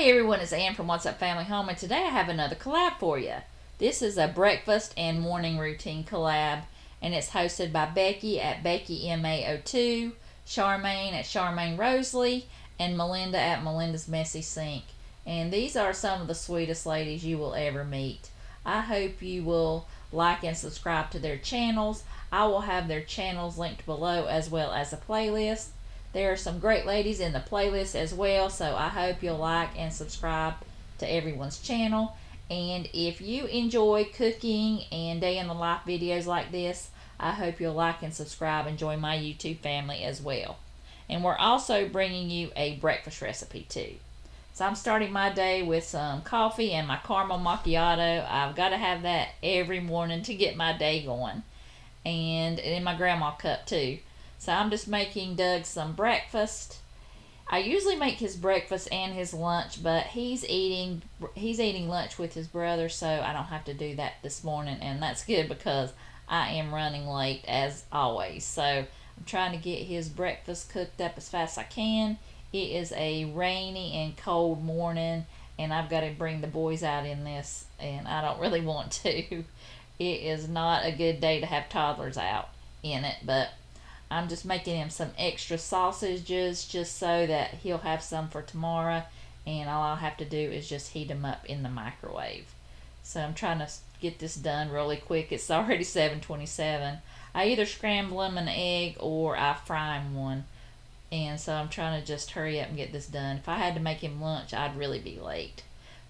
Hey everyone, it's Ann from What's Up Family Home, and today I have another collab for you. This is a breakfast and morning routine collab, and it's hosted by Becky at Becky MAO2, Charmayne at Charmayne Rosalie, and Melinda at Melinda's Messy Sink. And these are some of the sweetest ladies you will ever meet. I hope you will like and subscribe to their channels. I will have their channels linked below as well as a playlist. There are some great ladies in the playlist as well, so I hope you'll like and subscribe to everyone's channel. And if you enjoy cooking and day in the life videos like this, I hope you'll like and subscribe and join my YouTube family as well. And we're also bringing you a breakfast recipe too. So I'm starting my day with some coffee and my caramel macchiato. I've got to have that every morning to get my day going. And in my grandma cup too. So I'm just making Doug some breakfast. I usually make his breakfast and his lunch, but he's eating lunch with his brother, so I don't have to do that this morning, and that's good because I am running late as always. So I'm trying to get his breakfast cooked up as fast as I can. It is a rainy and cold morning, and I've got to bring the boys out in this, and I don't really want to. It is not a good day to have toddlers out in it, but I'm just making him some extra sausages just so that he'll have some for tomorrow, and all I'll have to do is just heat them up in the microwave. So I'm trying to get this done really quick. It's already 7:27. I either scramble them an egg or I fry him one, and so I'm trying to just hurry up and get this done. If I had to make him lunch, I'd really be late.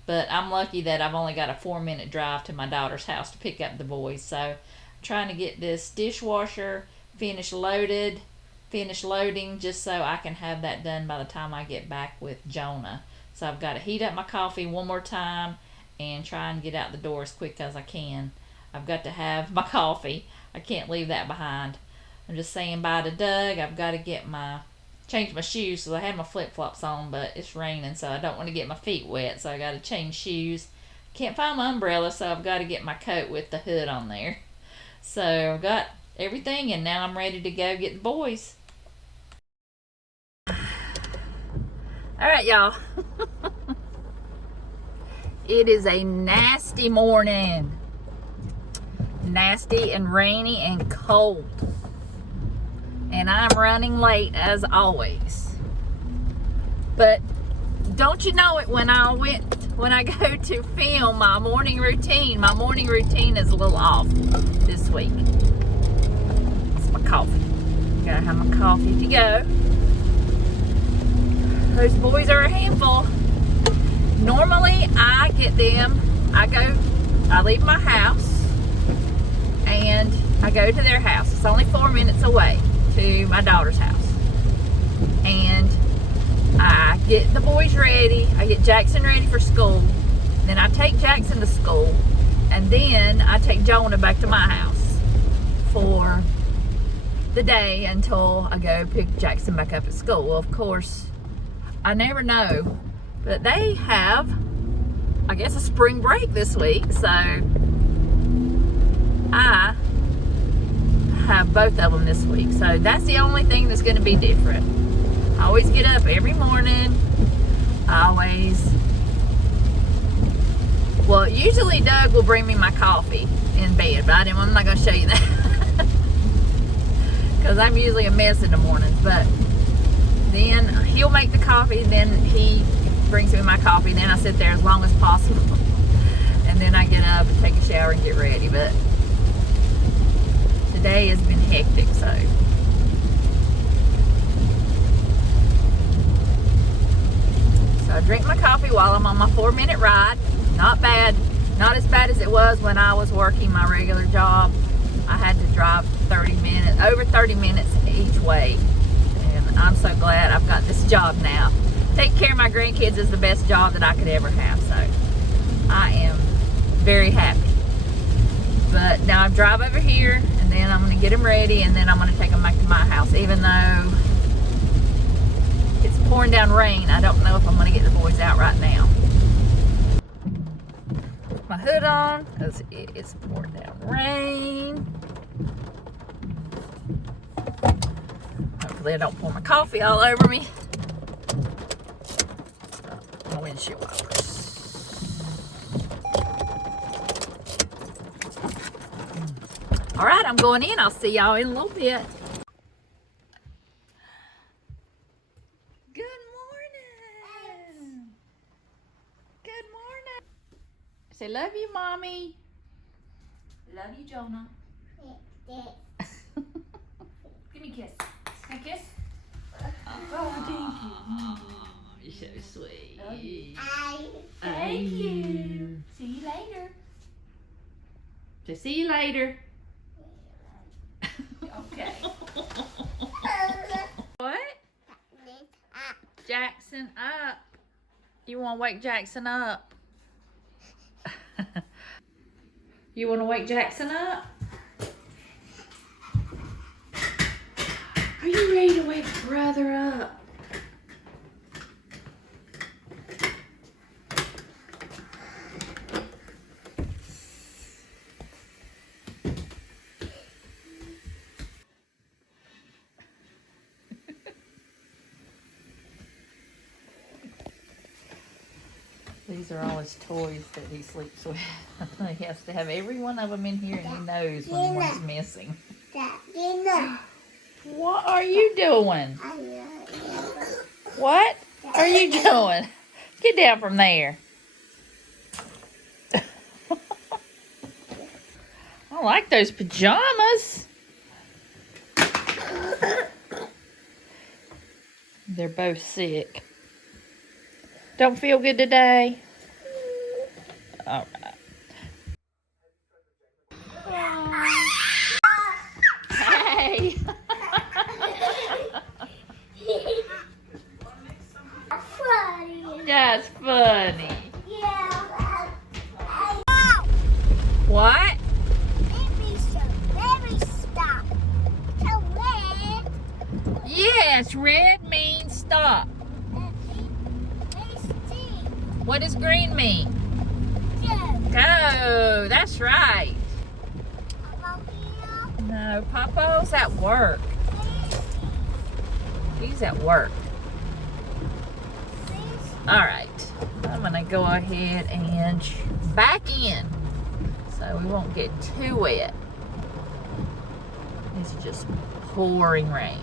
But I'm lucky that I've only got a 4-minute drive to my daughter's house to pick up the boys. So I'm trying to get this dishwasher finish loading just so I can have that done by the time I get back with Jonah. So I've got to heat up my coffee one more time and try and get out the door as quick as I can. I've got to have my coffee. I can't leave that behind. I'm just saying bye to Doug. I've got to change my shoes, so I had my flip-flops on, but it's raining, so I don't want to get my feet wet, so I got to change shoes. Can't find my umbrella, so I've got to get my coat with the hood on there. So I've got everything, and now I'm ready to go get the boys. Alright, y'all. It is a nasty morning. Nasty and rainy and cold. And I'm running late as always. But don't you know it, when I go to film my morning routine is a little off this week. Coffee. Gotta have my coffee to go. Those boys are a handful. Normally I get them, I leave my house and I go to their house. It's only 4 minutes away to my daughter's house. And I get the boys ready. I get Jackson ready for school. Then I take Jackson to school. And then I take Jonah back to my house for the day until I go pick Jackson back up at school. Well, of course, I never know, but they have, I guess, a spring break this week, so I have both of them this week. So that's the only thing that's going to be different. I always get up every morning. Usually Doug will bring me my coffee in bed, but I'm not going to show you that. Because I'm usually a mess in the mornings, but then he'll make the coffee, then he brings me my coffee, then I sit there as long as possible, and then I get up and take a shower and get ready. But today has been hectic, so I drink my coffee while I'm on my 4-minute ride. Not bad, not as bad as it was when I was working my regular job. I had to drive over 30 minutes each way, and I'm so glad I've got this job now. Taking care of my grandkids is the best job that I could ever have, so I am very happy. But now I drive over here, and then I'm going to get them ready, and then I'm going to take them back to my house. Even though it's pouring down rain, I don't know if I'm going to get the boys out right now. Put my hood on because it is pouring down rain. Hopefully I don't pour my coffee all over me. My windshield wipers. All right, I'm going in. I'll see y'all in a little bit. Good morning. Good morning. Say, love you, Mommy. Love you, Jonah. Give me a kiss. Can I kiss? Oh, thank you. You're so sweet. Thank you. See you later. So see you later. Okay. What? Jackson up. You want to wake Jackson up? You want to wake Jackson up? Are you ready to wake brother up? These are all his toys that he sleeps with. He has to have every one of them in here, and he knows when one's missing. What are you doing? What are you doing? Get down from there. I like those pajamas. They're both sick. Don't feel good today? All right. Hey. That's funny. What? Yes, red means stop. What does green mean? Go. That's right. No, Papa's at work. He's at work. All right. I'm going to go ahead and back in so we won't get too wet. It's just pouring rain.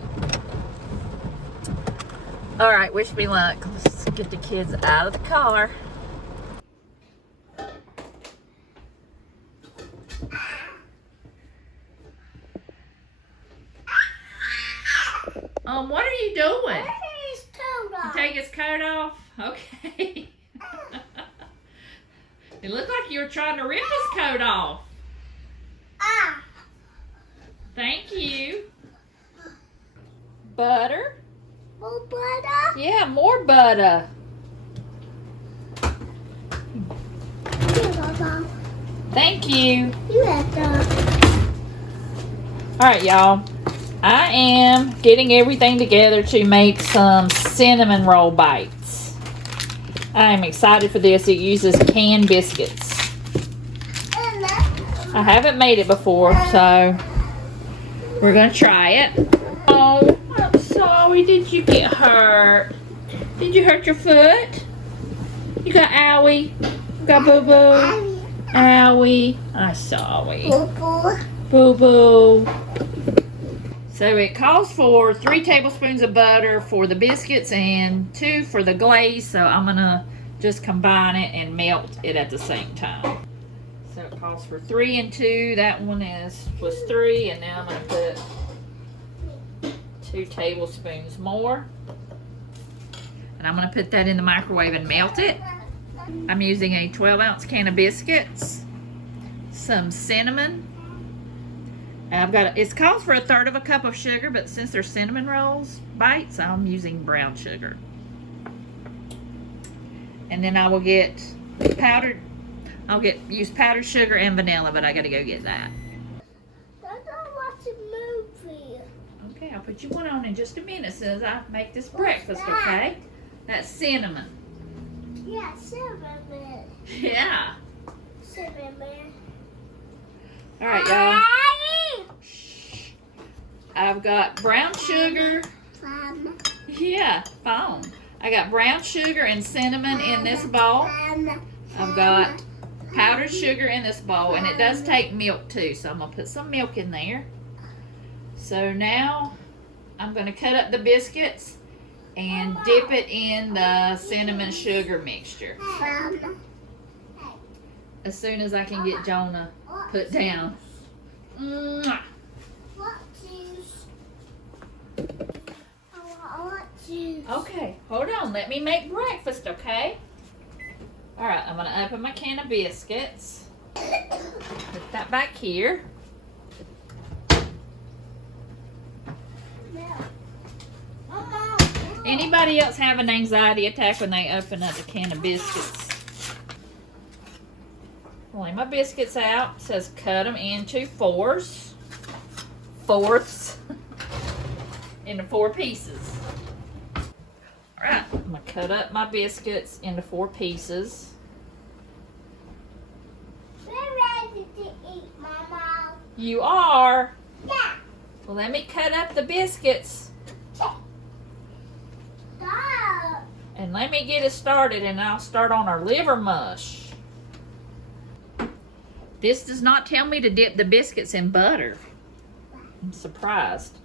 All right, wish me luck. Let's get the kids out of the car. What are you doing? You take his coat off? Okay. It looked like you were trying to rip his coat off. Thank you. Butter? More butter? Yeah, more butter. Thank you. You have to. All right, y'all. I am getting everything together to make some cinnamon roll bites. I am excited for this. It uses canned biscuits. I haven't made it before, so we're going to try it. Oh, I'm sorry. Did you get hurt? Did you hurt your foot? You got owie? You got boo-boo? Owie. I'm sorry. Boo-boo. So it calls for 3 tablespoons of butter for the biscuits and 2 for the glaze. So I'm going to just combine it and melt it at the same time. So it calls for 3 and 2. That one was 3, and now I'm going to put 2 tablespoons more. And I'm going to put that in the microwave and melt it. I'm using a 12-ounce can of biscuits, some cinnamon. It calls for 1/3 cup of sugar, but since they're cinnamon rolls bites, I'm using brown sugar. And then I will get use powdered sugar and vanilla, but I gotta go get that. I don't watch a movie. Okay, I'll put you one on in just a minute as soon as I make this breakfast, okay? That's cinnamon. Yeah, cinnamon. Yeah. Cinnamon. All right, y'all. I've got brown sugar. Yeah, phone. I got brown sugar and cinnamon in this bowl. I've got powdered sugar in this bowl, and it does take milk too, so I'm going to put some milk in there. So now I'm going to cut up the biscuits and dip it in the cinnamon sugar mixture. As soon as I can get Jonah put down. Mwah. Okay, hold on. Let me make breakfast, okay? Alright, I'm going to open my can of biscuits. Put that back here. Anybody else have an anxiety attack when they open up a can of biscuits? Lay my biscuits out. It says cut them into fourths. Into 4 pieces. Alright, I'm going to cut up my biscuits into 4 pieces. We're ready to eat, Mama. You are? Yeah. Well, let me cut up the biscuits. Stop. And let me get it started, and I'll start on our liver mush. This does not tell me to dip the biscuits in butter. I'm surprised.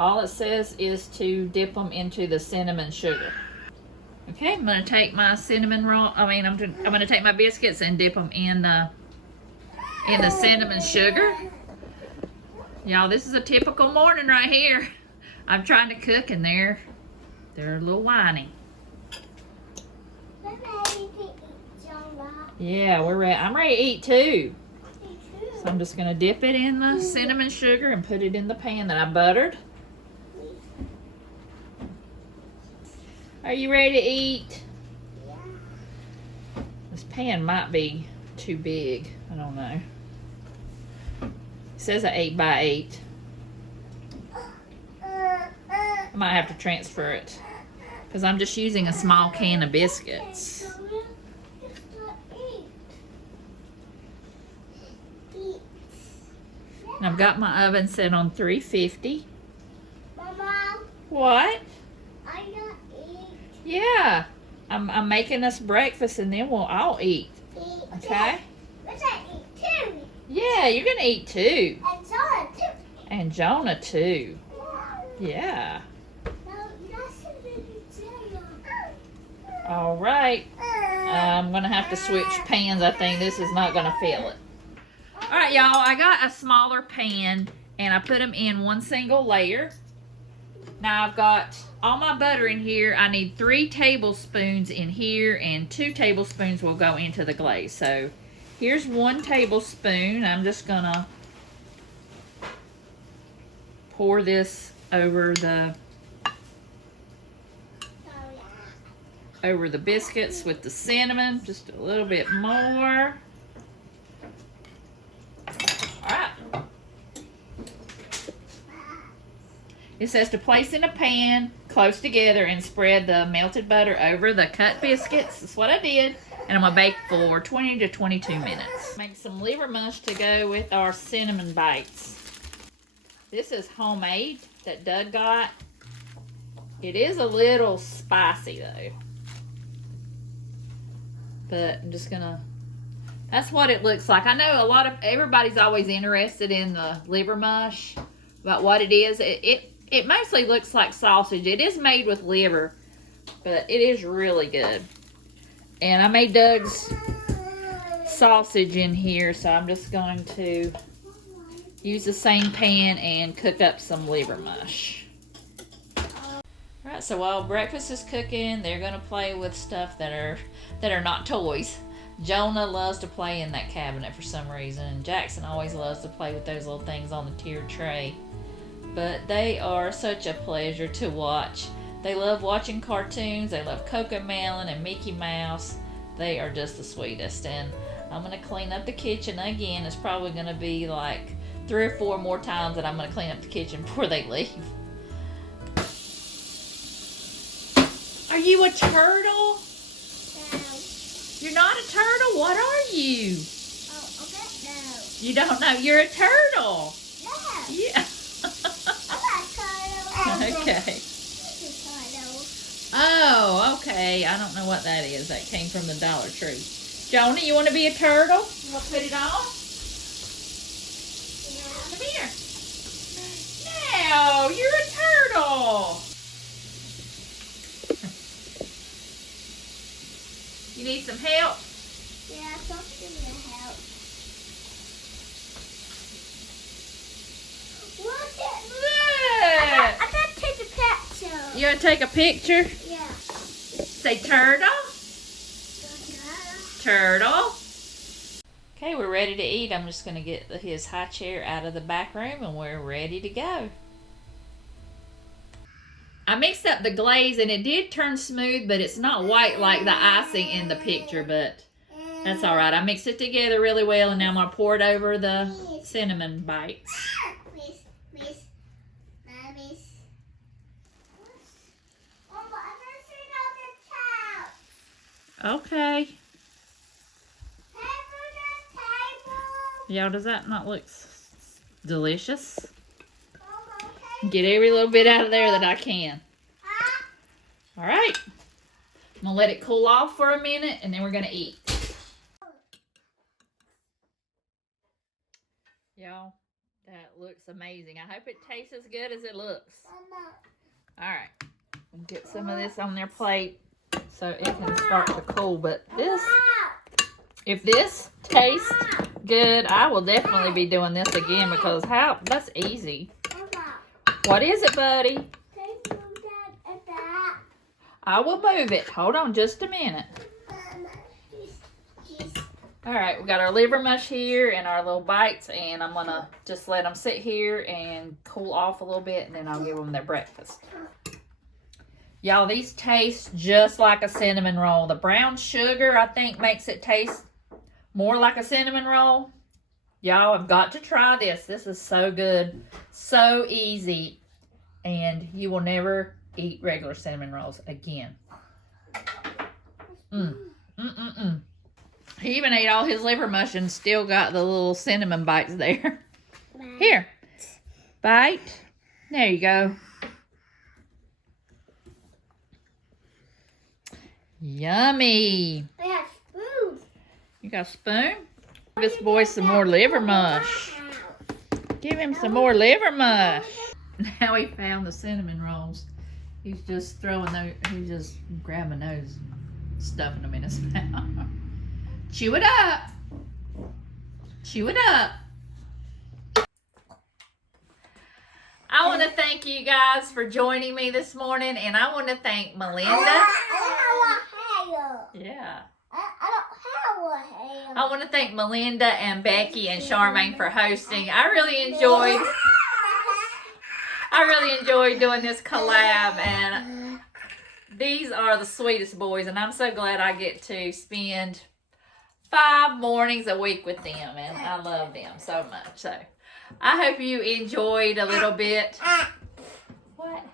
All it says is to dip them into the cinnamon sugar. Okay, I'm going to take my cinnamon roll. I'm going to take my biscuits and dip them in the cinnamon sugar. Y'all, this is a typical morning right here. I'm trying to cook, and they're a little whiny. We're ready to eat, Jonah. Yeah, we're ready. I'm ready to eat too. Me too. So I'm just going to dip it in the cinnamon sugar and put it in the pan that I buttered. Are you ready to eat? Yeah. This pan might be too big. I don't know. It says an 8x8. I might have to transfer it because I'm just using a small can of biscuits. And I've got my oven set on 350. Mama, What? I don't eat. Yeah. I'm making us breakfast, and then I'll eat. Okay? Let's eat too. Yeah, you're gonna eat too. And Jonah too. And Jonah too. Yeah. No, that's a baby Jonah. All right. I'm gonna have to switch pans. I think this is not gonna fill it. All right, y'all. I got a smaller pan, and I put them in one single layer. Now I've got all my butter in here. I need 3 tablespoons in here, and 2 tablespoons will go into the glaze. So here's 1 tablespoon. I'm just gonna pour this over the biscuits with the cinnamon. Just a little bit more. All right. It says to place in a pan close together and spread the melted butter over the cut biscuits. That's what I did. And I'm going to bake for 20 to 22 minutes. Make some liver mush to go with our cinnamon bites. This is homemade that Doug got. It is a little spicy though. But I'm just going to... That's what it looks like. I know everybody's always interested in the liver mush, about what it is. It mostly looks like sausage. It is made with liver, but it is really good. And I made Doug's sausage in here, so I'm just going to use the same pan and cook up some liver mush. Alright, so while breakfast is cooking, they're going to play with stuff that are not toys. Jonah loves to play in that cabinet for some reason, and Jackson always loves to play with those little things on the tiered tray. But they are such a pleasure to watch. They love watching cartoons. They love Cocomelon and Mickey Mouse. They are just the sweetest. And I'm going to clean up the kitchen again. It's probably going to be like 3 or 4 more times that I'm going to clean up the kitchen before they leave. Are you a turtle? No. You're not a turtle? What are you? Oh, okay, no. You don't know you're a turtle. No. Yeah. I'm not turtle. Okay. Turtle. Oh, I don't know what that is. That came from the Dollar Tree. Jonah, you want to be a turtle? You want to put it on? Yeah. Come here. Now, you're a turtle. You need some help? Yeah, something to help. Look at Look. I gotta take a picture. You want to take a picture? Yeah. Say turtle. Turtle. Okay, we're ready to eat. I'm just going to get his high chair out of the back room and we're ready to go. I mixed up the glaze and it did turn smooth, but it's not white like the icing in the picture, but that's all right. I mixed it together really well and now I'm going to pour it over the cinnamon bites. Okay. Y'all, does that not look delicious? Get every little bit out of there that I can. All right. I'm going to let it cool off for a minute and then we're going to eat. Y'all, that looks amazing. I hope it tastes as good as it looks. All right. We'll get some of this on their plate so it can start to cool. But this, if this tastes good, I will definitely be doing this again because that's easy. What is it, buddy? I will move it. Hold on just a minute. All right, we got our liver mush here and our little bites, and I'm gonna just let them sit here and cool off a little bit, and then I'll give them their breakfast. Y'all, these taste just like a cinnamon roll. The brown sugar, I think, makes it taste more like a cinnamon roll. Y'all have got to try this. This is so good, so easy, and you will never eat regular cinnamon rolls again. He even ate all his liver mush and still got the little cinnamon bites there. Here, bite. There you go. Yummy. I got a spoon. You got a spoon? Give this boy some more liver mush. Give him some more liver mush. Now he found the cinnamon rolls. He's just throwing those, he's just grabbing those, stuffing them in his mouth. Chew it up. Chew it up. I want to thank you guys for joining me this morning, and I want to thank Melinda. Yeah. I want to thank Melinda and Becky and Charmayne for hosting. I really enjoyed doing this collab, and these are the sweetest boys, and I'm so glad I get to spend 5 mornings a week with them, and I love them so much. So I hope you enjoyed a little bit. What?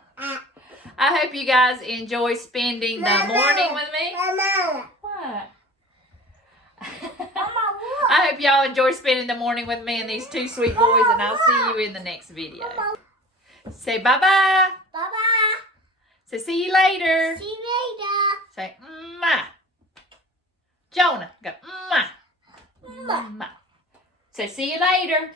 I hope you guys enjoy spending the morning with me. What? I hope y'all enjoy spending the morning with me and these 2 sweet boys, and I'll see you in the next video. Say bye-bye. Bye-bye. Say see you later. See you later. Say mwah. Jonah, go mwah. Mwah. Say see you later.